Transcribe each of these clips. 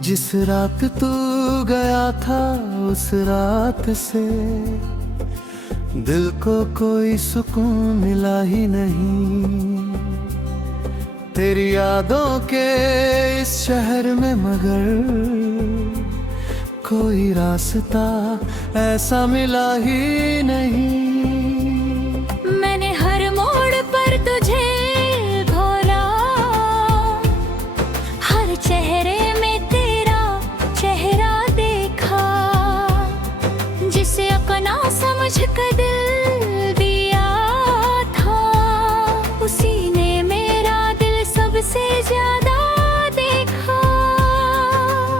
जिस रात तू गया था उस रात से दिल को कोई सुकून मिला ही नहीं। तेरी यादों के इस शहर में मगर कोई रास्ता ऐसा मिला ही नहीं। मैंने हर मोड़ पर तुझे घोला, हर चेहरे में तेरा चेहरा देखा। जिसे अपना समझ कर दिल दिया था, उसी ने मेरा दिल सबसे ज्यादा देखा।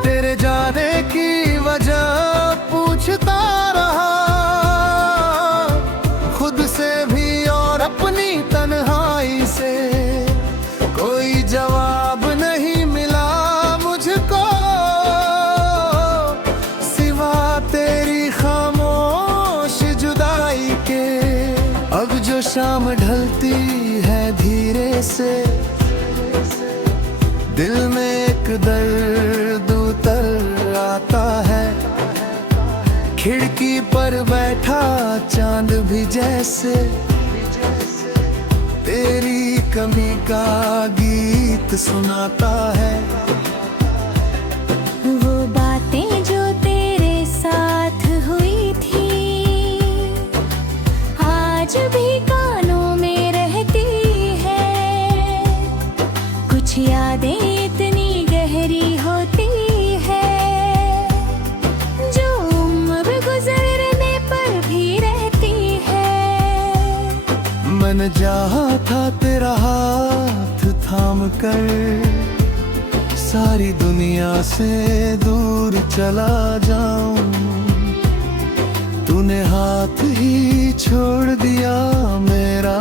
तेरे जाने की वजह पूछता रहा खुद से भी और अपनी तन्हाई से। कोई जवाब नहीं मिला मुझको सिवा तेरी खामोश जुदाई के। अब जो शाम ढलती है धीरे से दिल में एक दर्द उतर आता है। खिड़की पर बैठा चांद भी जैसे तेरी कमी का गीत सुनाता है। वो बातें जो तेरे साथ हुई थी आज भी कानों में रहती है। कुछ यादें इतनी गहरी होती है जो उम्र गुजरने पर भी रहती है। मैंने चाहा था तेरा हाथ थाम कर सारी दुनिया से दूर चला जाऊं। तूने हाथ ही छोड़ दिया मेरा,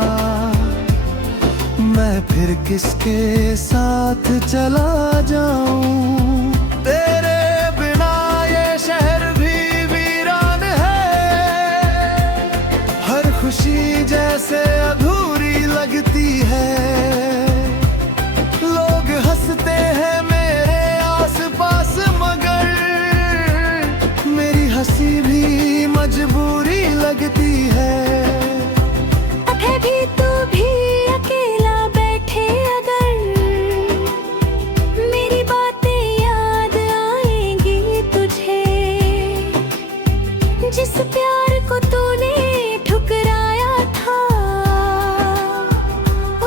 मैं फिर किसके साथ चला जाऊं। तेरे बिना ये शहर भी वीरान है, हर खुशी जैसे अधूरी लगती है। लोग हंसते हैं मेरे आसपास मगर मेरी हंसी भी मजबूरी लगती है। है भी तू भी अकेला बैठे अगर मेरी बातें याद आएंगी तुझे। जिस प्यार को तूने ठुकराया था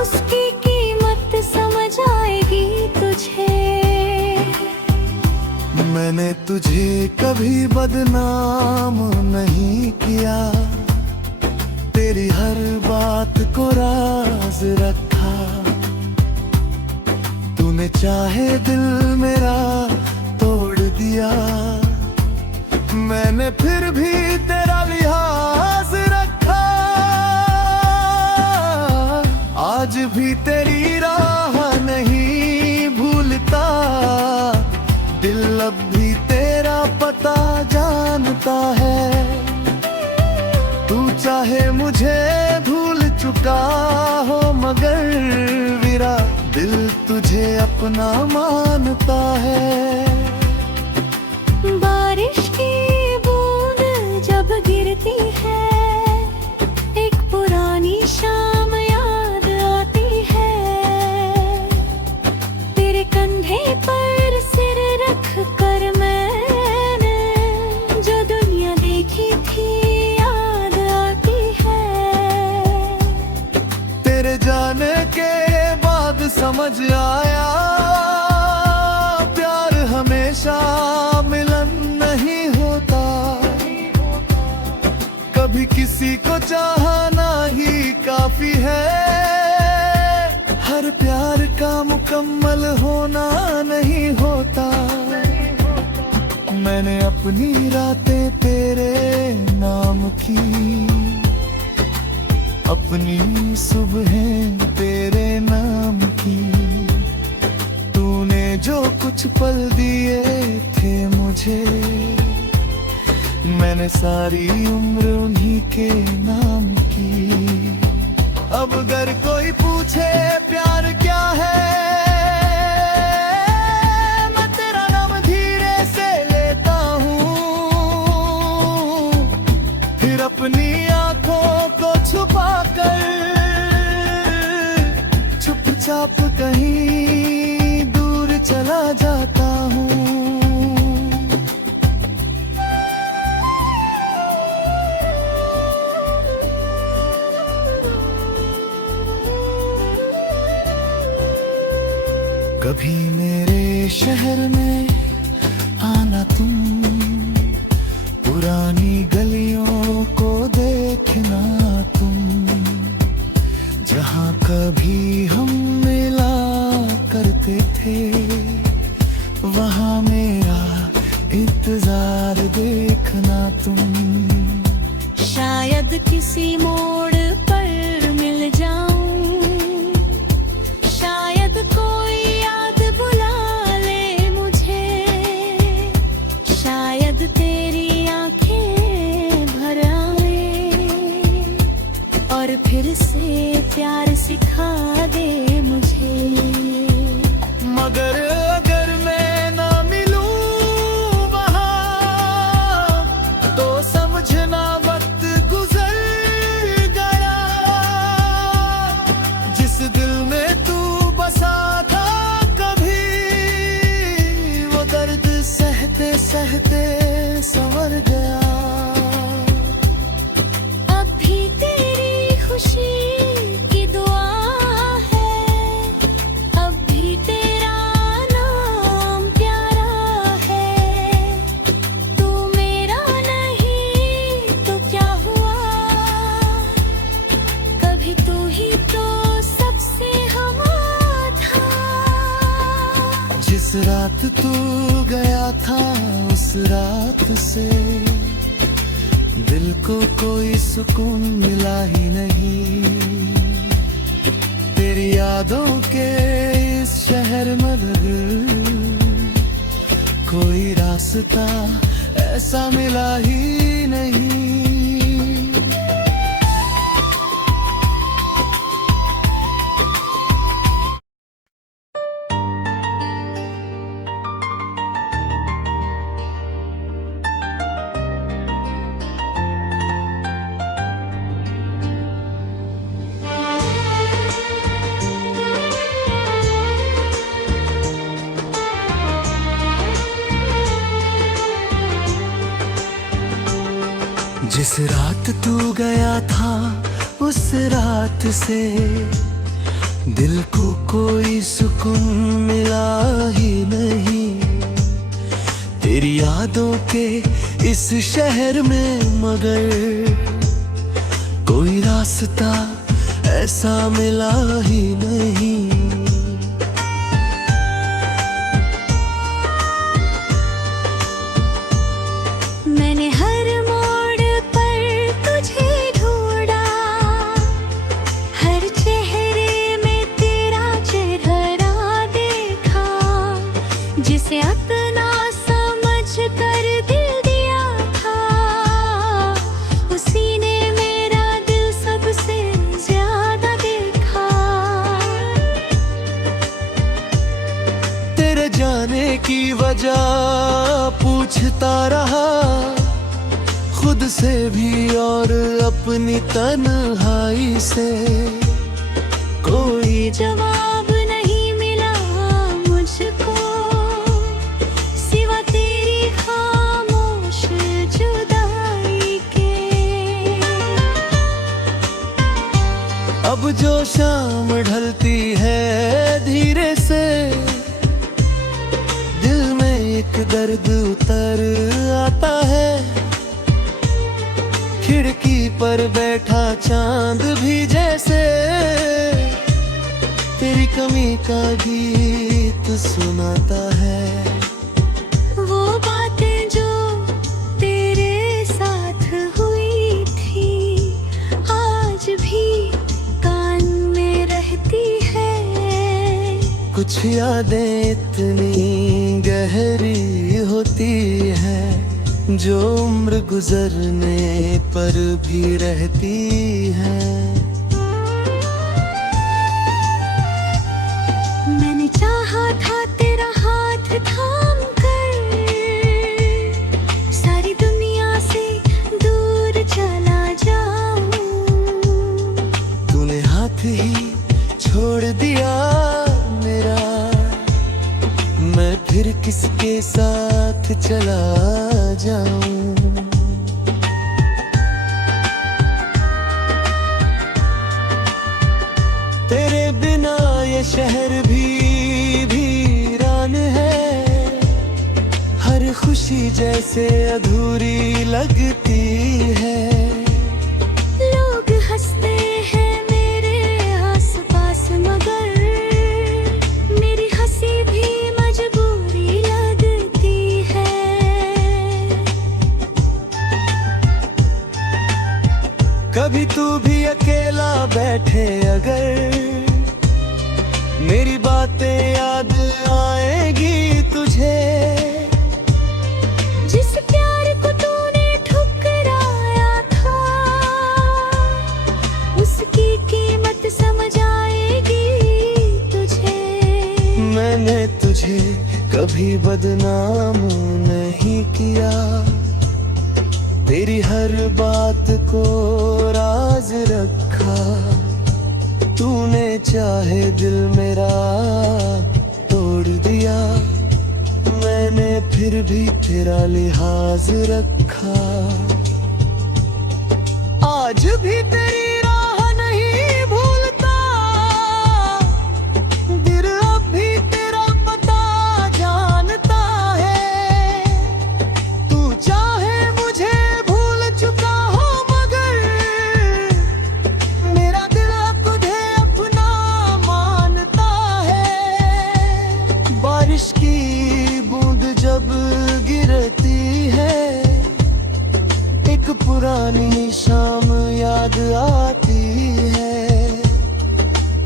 उसकी कीमत समझ आएगी तुझे। मैंने तुझे कभी बदनाम नहीं किया, तेरी हर बात को राज रखा। तूने चाहे दिल मेरा तोड़ दिया, मैंने फिर भी तेरा लिहाज रखा। आज भी तेरी राह नहीं भूलता, दिल अब भी तेरा पता जानता है। तू चाहे मुझे भूल चुका हो मगर मेरा दिल तुझे अपना मानता है। बारिश की बूंद जब गिरती है एक पुरानी शाम याद आती है। तेरे कंधे पर सिर रख कर मैंने जो दुनिया देखी थी याद आती है। तेरे जाने के बाद समझ आया प्यार हमेशा मिलन नहीं होता। कभी किसी को चाहना ही काफी है, हर प्यार का मुकम्मल होना नहीं होता। मैंने अपनी रातें तेरे नाम की, अपनी सुबहें तेरे नाम की। तूने जो कुछ पल दिए थे मुझे, मैंने सारी उम्र उन्हीं के नाम की। अब अगर कोई पूछे प्यार क्या है चुपचाप कहीं दूर चला जाता हूँ। कभी मेरे शहर में आना तुम, पुरानी गलियों को देखना तुम, जहाँ कभी हम मिला करते थे, वहाँ मेरा इंतजार देखना तुम। शायद किसी मोड़ पर मिल जाऊं, शायद कोई याद बुला ले मुझे, शायद तेरी आंखें भर आए और फिर से प्यार सिखा दे मुझे। मगर अगर मैं ना मिलूं वहाँ, तो समझना वक्त गुजर गया। जिस दिल में तू बसा था कभी, वो दर्द सहते सहते संवर गया। अब भी तेरी खुशी की दुआ है, अब भी तेरा नाम प्यारा है। तू मेरा नहीं तो क्या हुआ, कभी तू ही तो सबसे हवा था। जिस रात तू गया था उस रात से दिल को कोई सुकून मिला ही नहीं। तेरी यादों के इस शहर में कोई रास्ता ऐसा मिला ही नहीं। जिस रात तू गया था उस रात से दिल को कोई सुकून मिला ही नहीं। तेरी यादों के इस शहर में मगर कोई रास्ता ऐसा मिला ही नहीं। मैंने हर मोड़ पर तुझे ढूंढा, हर चेहरे में तेरा चेहरा देखा। जिसे अपना समझ कर दिल दिया था, उसी ने मेरा दिल सबसे ज्यादा देखा। तेरे जाने की वजह पूछता रहा खुद से भी और अपनी तन्हाई से। कोई जवाब नहीं मिला मुझको सिवा तेरी खामोश जुदाई के। अब जो शाम ढलती है धीरे से, दिल में एक दर्द उतर आता है। खिड़की पर बैठा चांद भी जैसे तेरी कमी का गीत सुनाता है। वो बातें जो तेरे साथ हुई थी आज भी कान में रहती है। कुछ यादें इतनी गहरी होती है जो उम्र गुजरने पर भी रहती है। मैंने चाहा था तेरा हाथ थाम कर सारी दुनिया से दूर चला जाऊं। तूने हाथ ही छोड़ दिया चला जाऊं। तेरे बिना ये शहर भी वीरान है, हर खुशी जैसे अधूरी लगती है। लोग हंसते हैं मेरे आसपास मगर मेरी हंसी भी मजबूरी लगती है। कभी तू भी अकेला बैठे अगर मेरी बातें याद आएगी तुझे। जिस प्यार को तूने ठुकराया था उसकी कीमत समझ आएगी तुझे। मैंने तुझे कभी बदनाम नहीं किया, तेरी हर बात को राज रखा। तूने चाहे दिल मेरा तोड़ दिया, मैंने फिर भी तेरा लिहाज रखा। आज भी तेरी राह नहीं भूलता, दिल अब भी तेरा पता जानता है। तू चाहे मुझे भूल चुका हो मगर मेरा दिल तुझे अपना मानता है। बारिश की बूंद जब गिरती है, एक पुरानी शाम याद आती है।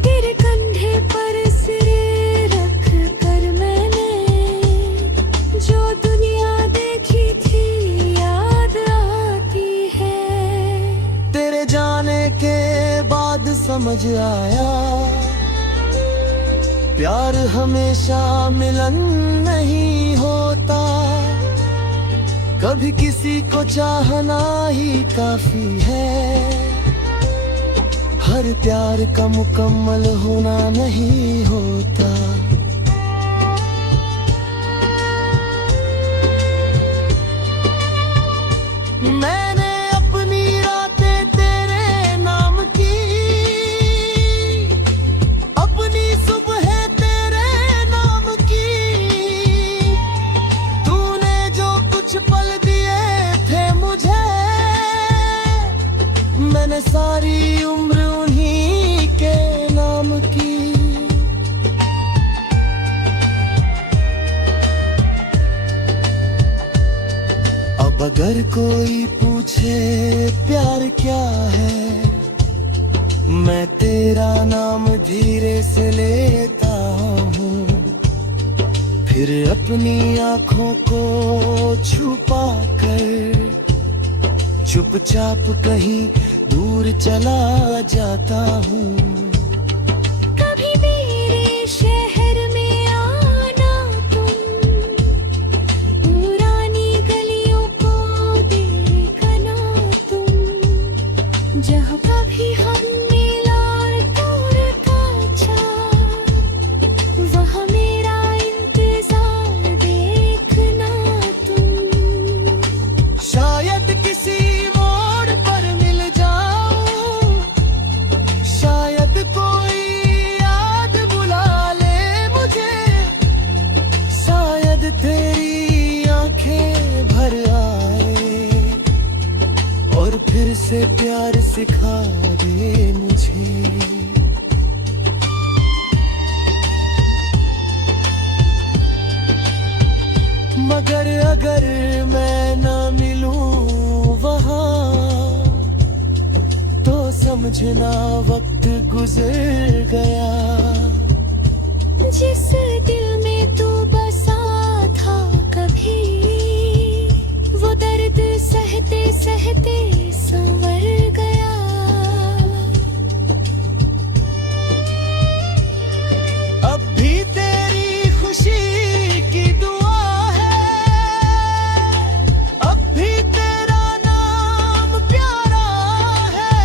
तेरे कंधे पर सिर रख कर मैंने जो दुनिया देखी थी याद आती है। तेरे जाने के बाद समझ आया, प्यार हमेशा मिलन नहीं होता। कभी किसी को चाहना ही काफी है, हर प्यार का मुकम्मल होना नहीं होता। मैंने अपनी रातें तेरे नाम की, अपनी सुबह तेरे नाम की। तूने जो कुछ पल दिए थे मुझे, मैंने सारी उम्र उन्हीं के नाम की। अब अगर कोई पूछे प्यार क्या है, मैं तेरा नाम धीरे से लेता हूँ। फिर अपनी आँखों को छुपा कर चुपचाप कहीं दूर चला जाता हूँ। कभी मेरे शहर में आना तुम, पुरानी गलियों को देखना तुम। जहाँ कभी हम मिला दूर का छा, वहाँ मेरा इंतजार देखना तुम। शायद किसी मोड़ पर मिल जाऊं, शायद कोई याद बुला ले मुझे। शायद तेरी आंखें भर आए और फिर से प्यार सिखा दे मुझे। मगर अगर मैं न मिलूं वहाँ, तो समझना वक्त गुजर गया। जिस दिल में तू बसा था कभी, वो दर्द सहते सहते संवर गया। अब भी तेरी खुशी की दुआ है, अब भी तेरा नाम प्यारा है।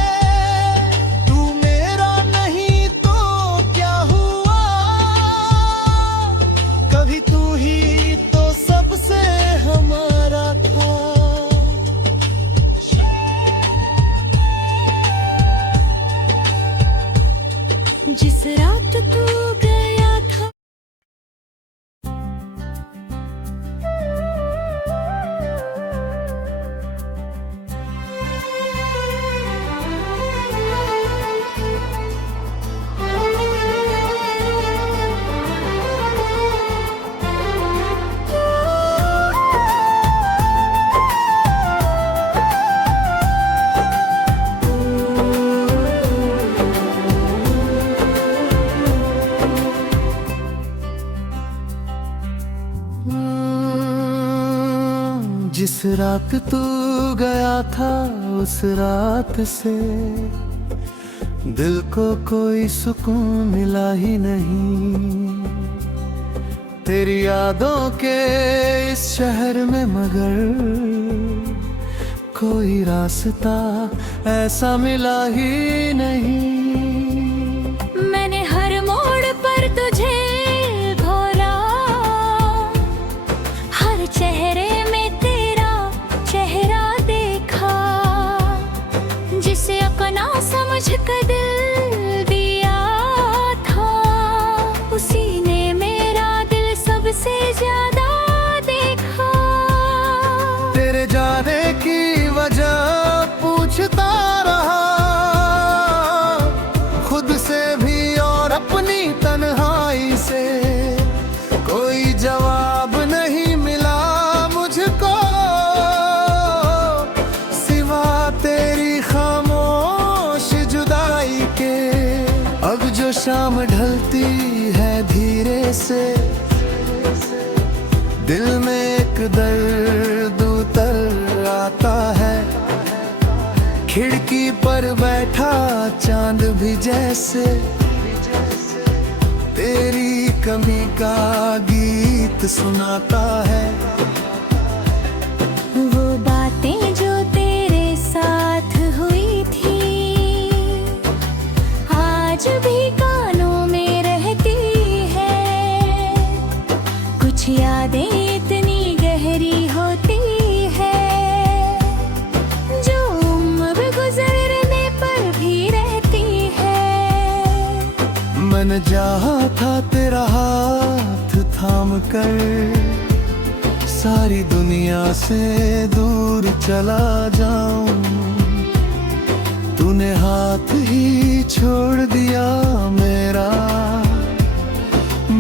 तू मेरा नहीं तो क्या हुआ, रात तू गया था, उस रात से दिल को कोई सुकून मिला ही नहीं। तेरी यादों के इस शहर में मगर कोई रास्ता ऐसा मिला ही नहीं। मैंने हर मोड़ पर तुझे घोरा, हर चेहरे में तेरा चेहरा देखा। जिसे अपना समझ कर दिल दिया था, उसी ने मेरा दिल सबसे ज्यादा देखा। तेरे जाने की वजह पूछता रहा खुद से भी और अपनी तन्हाई से, कोई जवाब नहीं मिला मुझको सिवा तेरी खामोश जुदाई के। अब जो शाम ढलती है धीरे से, दिल में एक दर्द उतर आता है। खिड़की पर बैठा चांद भी जैसे तेरी कमी का गीत सुनाता है। वो बातें जो तेरे साथ हुई थी, आज भी कानों में रहती है। कुछ यादें इतनी गहरी होती है, जो उम्र गुजरने पर भी रहती है। मैंने चाहा था तेरा हाथ थाम कर सारी दुनिया से दूर चला जाऊं, तूने हाथ ही छोड़ दिया मेरा।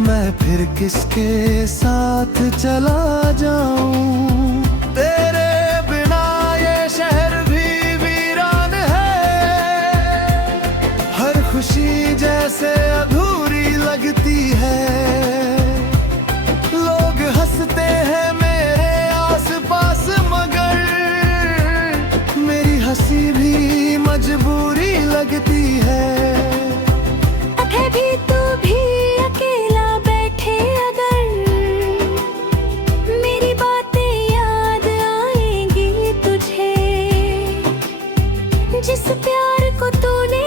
मैं फिर किसके साथ चला जाऊं। तेरे बिना ये शहर भी वीरान है, हर खुशी जैसे अधूरी लगती है। लोग हंसते हैं मेरे आसपास मगर मेरी हंसी भी मजबूरी लगती है। है भी तू भी अकेला बैठे अगर, मेरी बातें याद आएंगी तुझे। जिस प्यार को तूने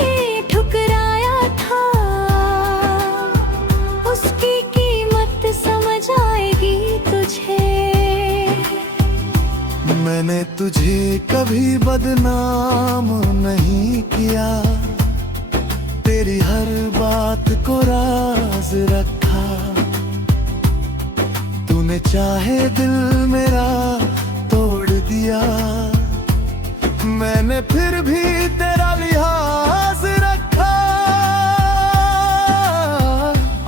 ठुकराया था, उसकी कीमत समझ आएगी तुझे। मैंने तुझे कभी बदनाम नहीं किया, तेरी हर बात को राज रखा। तूने चाहे दिल मेरा तोड़ दिया, मैंने फिर भी तेरा लिहाज रखा।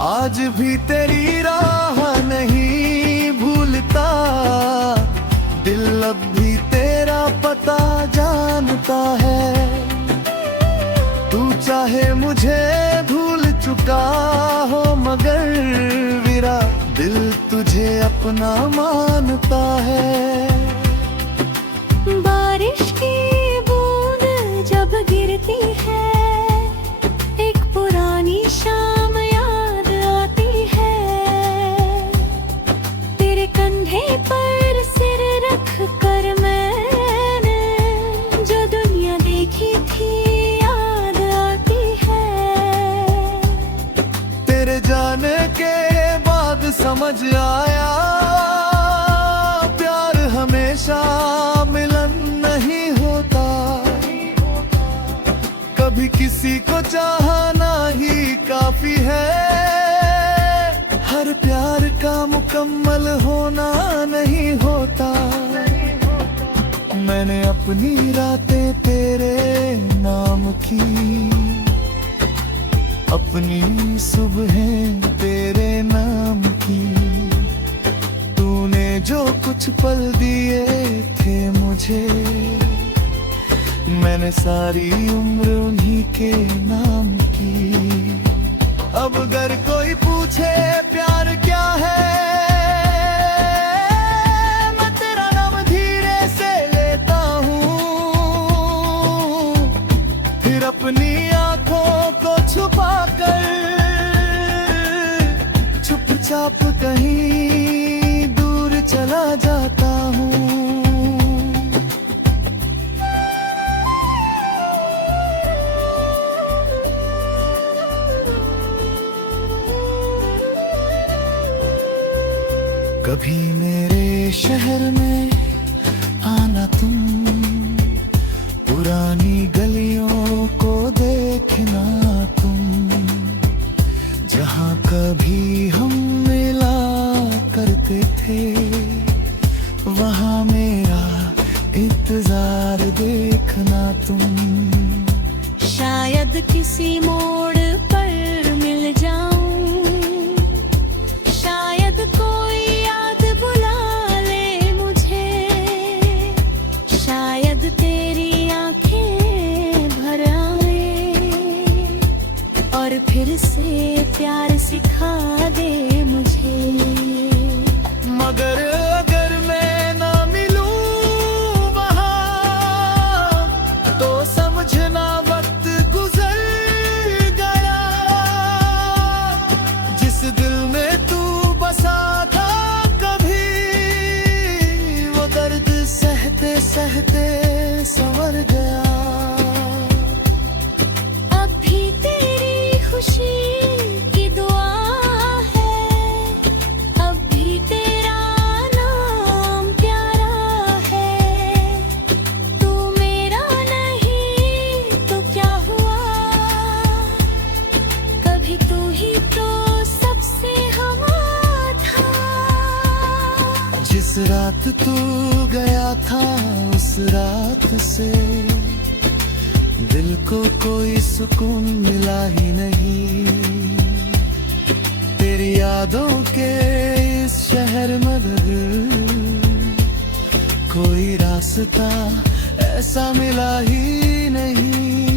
आज भी तेरी राह नहीं भूलता, दिल अब भी तेरा पता जानता है। तू चाहे मुझे भूल चुका हो मगर मेरा दिल तुझे अपना मानता है। बारिश की बूंद जब गिरती है, एक पुरानी शाम याद आती है। तेरे कंधे पर सिर रख कर मैंने जो दुनिया देखी थी याद आती है। तेरे जाने के बाद समझ आया, प्यार हमेशा मिलन नहीं होता। कभी किसी को चाहना ही काफी है, हर प्यार का मुकम्मल होना नहीं होता। मैंने अपनी रातें तेरे नाम की, अपनी सुबहें तेरे नाम की। तूने जो कुछ पल दिए थे मुझे, मैंने सारी उम्र उन्हीं के नाम की। अब अगर कोई पूछे प्यार क्या है, मैं तेरा नाम धीरे चुपचाप कहीं दूर चला जाता हूँ। कभी मेरे शहर में आना तुम, पुरानी गलियों को देखना तुम, जहाँ कभी हम मिला करते थे, वहाँ मेरा इंतजार देखना तुम। शायद किसी मोड़ पर मिल जाऊं, शायद कोई याद बुला ले मुझे, शायद तेरी आंखें भर आए और फिर से प्यार सिखा दे मुझे। मगर अगर मैं ना मिलूं वहाँ, तो समझना वक्त गुजर गया। जिस दिल में तू बसा था कभी, वो दर्द सहते सहते संवर गया। अब भी तेरी खुशी की दुआ है, अब भी तेरा नाम प्यारा है। तू मेरा नहीं तो क्या हुआ, कभी तू ही तो सबसे हवा था। जिस रात तू गया था उस रात से दिल को कोई सुकून मिला ही नहीं। तेरी यादों के इस शहर में कोई रास्ता ऐसा मिला ही नहीं।